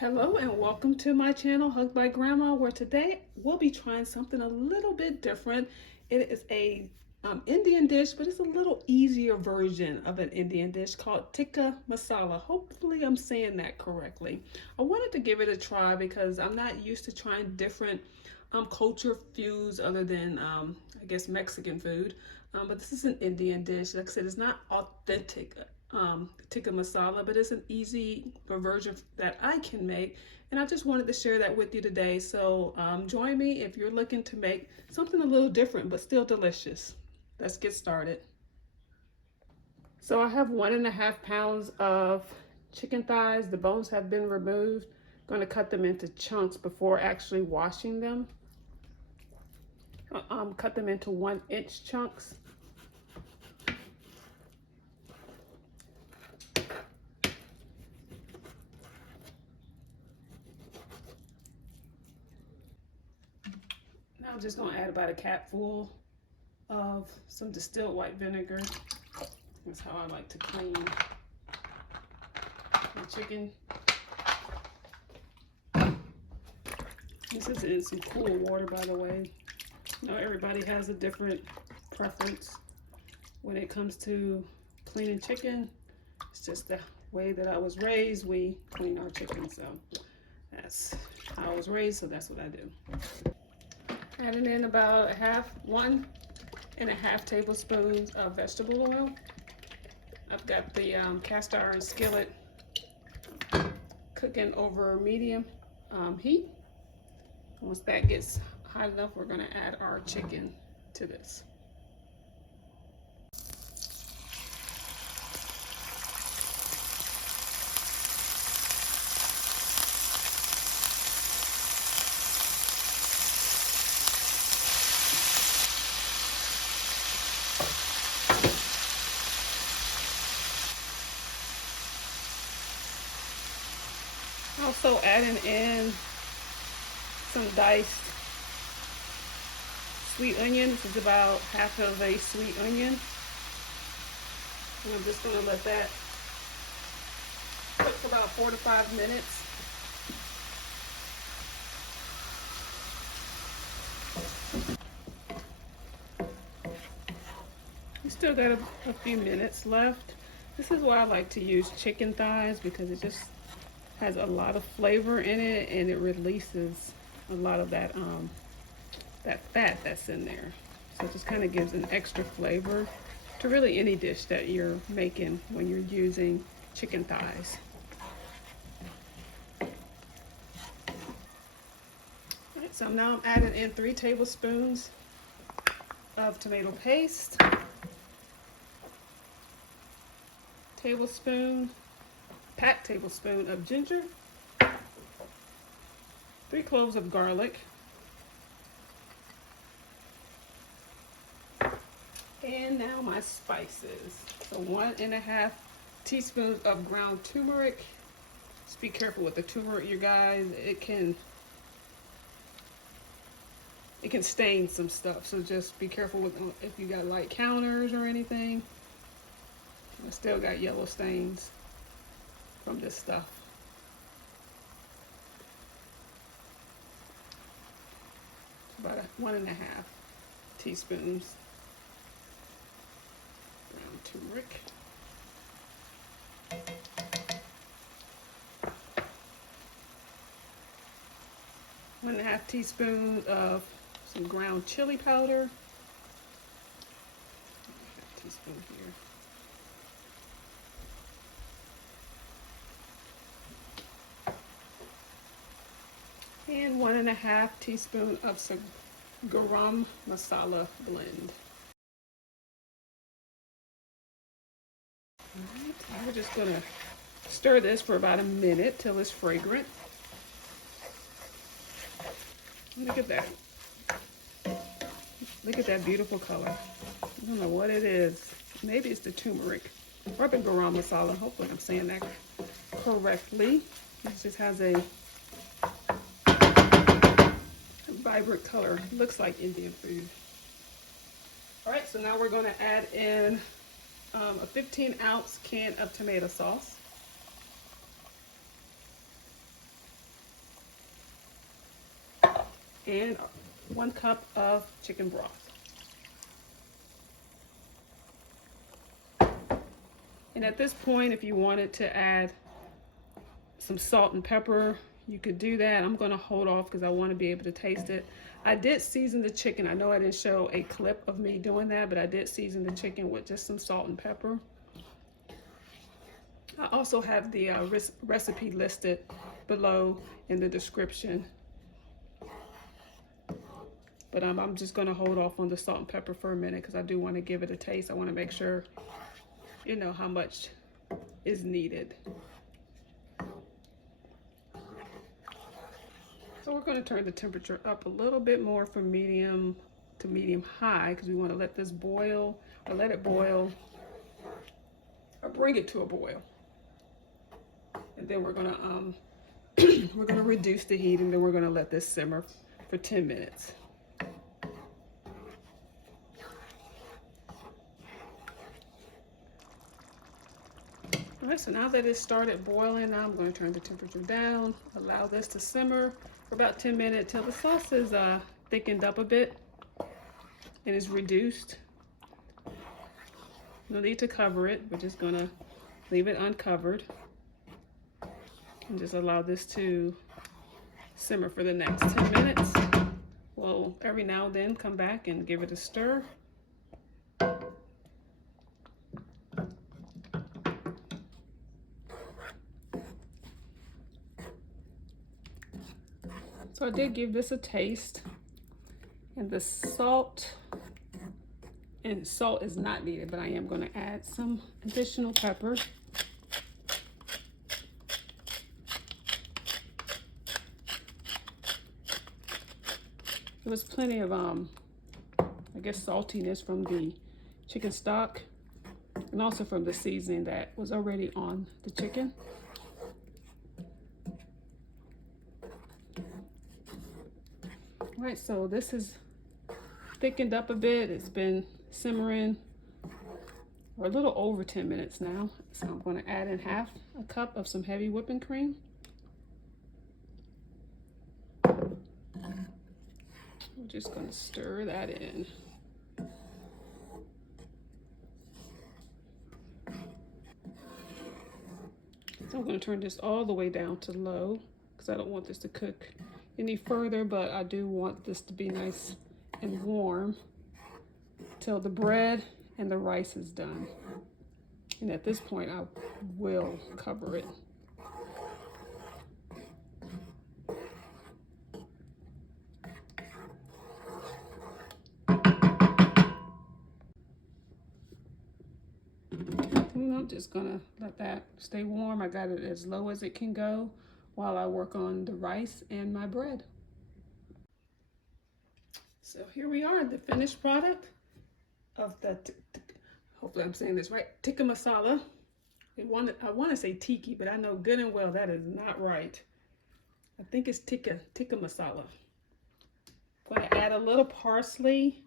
Hello and welcome to my channel, Hugged by Grandma, where today we'll be trying something a little bit different. It is a Indian dish, but it's a little easier version of an Indian dish called Tikka Masala. Hopefully I'm saying that correctly. I wanted to give it a try because I'm not used to trying different culture foods other than, I guess, Mexican food. But this is an Indian dish. Like I said, it's not authentic tikka masala, but it's an easy version that I can make. And I just wanted to share that with you today. So join me if you're looking to make something a little different, but still delicious. Let's get started. So I have 1.5 pounds of chicken thighs. The bones have been removed. I'm going to cut them into chunks before actually washing them. Cut them into 1-inch chunks. Now I'm just going to add about a capful of some distilled white vinegar. That's how I like to clean the chicken. This is in some cool water, by the way. You know, everybody has a different preference when it comes to cleaning chicken. It's just the way that I was raised. We clean our chicken, so that's how I was raised, so that's what I do. Adding in about 1.5 tablespoons of vegetable oil. I've got the cast iron skillet cooking over medium heat. Once that gets hot enough, we're going to add our chicken to this. Also adding in some diced sweet onion. This is about half of a sweet onion. And I'm just going to let that cook for about 4 to 5 minutes. We still got a few minutes left. This is why I like to use chicken thighs, because it just has a lot of flavor in it, and it releases a lot of that that fat that's in there. So it just kind of gives an extra flavor to really any dish that you're making when you're using chicken thighs. All right, so now I'm adding in 3 tablespoons of tomato paste, packed tablespoon of ginger, 3 cloves of garlic, and now my spices. So 1.5 teaspoons of ground turmeric. Just be careful with the turmeric, you guys. It can stain some stuff, so just be careful with if you got light counters or anything. I still got yellow stains from this stuff. About 1.5 teaspoons ground turmeric. One and a half teaspoons of some ground chili powder. 1.5 teaspoon here. And 1.5 teaspoon of some garam masala blend. All right, so we're just gonna stir this for about a minute till it's fragrant. Look at that. Look at that beautiful color. I don't know what it is. Maybe it's the turmeric or the garam masala. Hopefully I'm saying that correctly. It just has a vibrant color. Looks like Indian food. All right, so now we're going to add in a 15-ounce can of tomato sauce. and 1 cup of chicken broth. And at this point, if you wanted to add some salt and pepper, you could do that. I'm going to hold off because I want to be able to taste it. I did season the chicken. I know I didn't show a clip of me doing that, but I did season the chicken with just some salt and pepper. I also have the recipe listed below in the description. But I'm just going to hold off on the salt and pepper for a minute because I do want to give it a taste. I want to make sure you know how much is needed. So we're going to turn the temperature up a little bit more from medium to medium high because we want to let this boil, or let it boil, or bring it to a boil. And then we're going to reduce the heat, and then we're going to let this simmer for 10 minutes. All right, so now that it's started boiling, now I'm going to turn the temperature down, allow this to simmer for about 10 minutes till the sauce is thickened up a bit and is reduced. No need to cover it. We're just going to leave it uncovered and just allow this to simmer for the next 10 minutes. We'll every now and then come back and give it a stir. So I did give this a taste, and the salt is not needed, but I am going to add some additional pepper. There was plenty of I guess saltiness from the chicken stock and also from the seasoning that was already on the chicken. All right, so this is thickened up a bit. It's been simmering for a little over 10 minutes now. So I'm going to add in half a cup of some heavy whipping cream. We're just going to stir that in. So I'm going to turn this all the way down to low because I don't want this to cook any further, but I do want this to be nice and warm till the bread and the rice is done. And at this point, I will cover it. And I'm just gonna let that stay warm. I got it as low as it can go while I work on the rice and my bread. So here we are, the finished product of the, hopefully I'm saying this right, tikka masala. I want to say tiki, but I know good and well that is not right. I think it's tikka masala. I'm going to add a little parsley,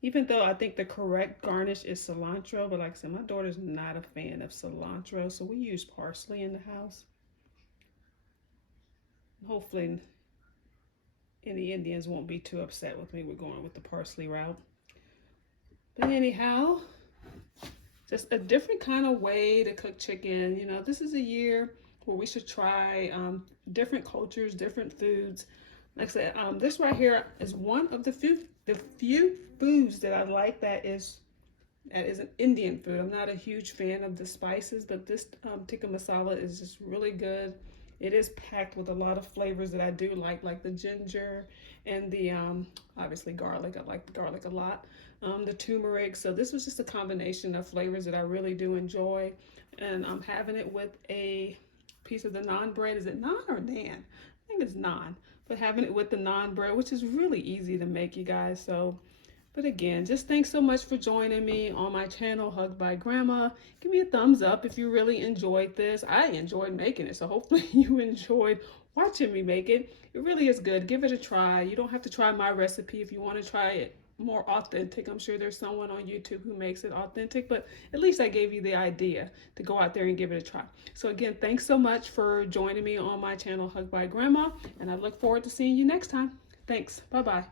even though I think the correct garnish is cilantro, but like I said, my daughter's not a fan of cilantro, so we use parsley in the house. Hopefully any Indians won't be too upset with me. We're going with the parsley route. But anyhow, just a different kind of way to cook chicken. You know, this is a year where we should try different cultures, different foods. Like I said, this right here is one of the few foods that I like that is an Indian food. I'm not a huge fan of the spices, but this tikka masala is just really good. It is packed with a lot of flavors that I do like the ginger and the obviously garlic. I like the garlic a lot. The turmeric. So this was just a combination of flavors that I really do enjoy. And I'm having it with a piece of the naan bread. Is it naan or naan? I think it's naan. But having it with the naan bread, which is really easy to make, you guys. So, but again, just thanks so much for joining me on my channel, Hugged by Grandma. Give me a thumbs up if you really enjoyed this. I enjoyed making it, so hopefully you enjoyed watching me make it. It really is good. Give it a try. You don't have to try my recipe if you want to try it more authentic. I'm sure there's someone on YouTube who makes it authentic, but at least I gave you the idea to go out there and give it a try. So again, thanks so much for joining me on my channel, Hugged by Grandma, and I look forward to seeing you next time. Thanks. Bye-bye.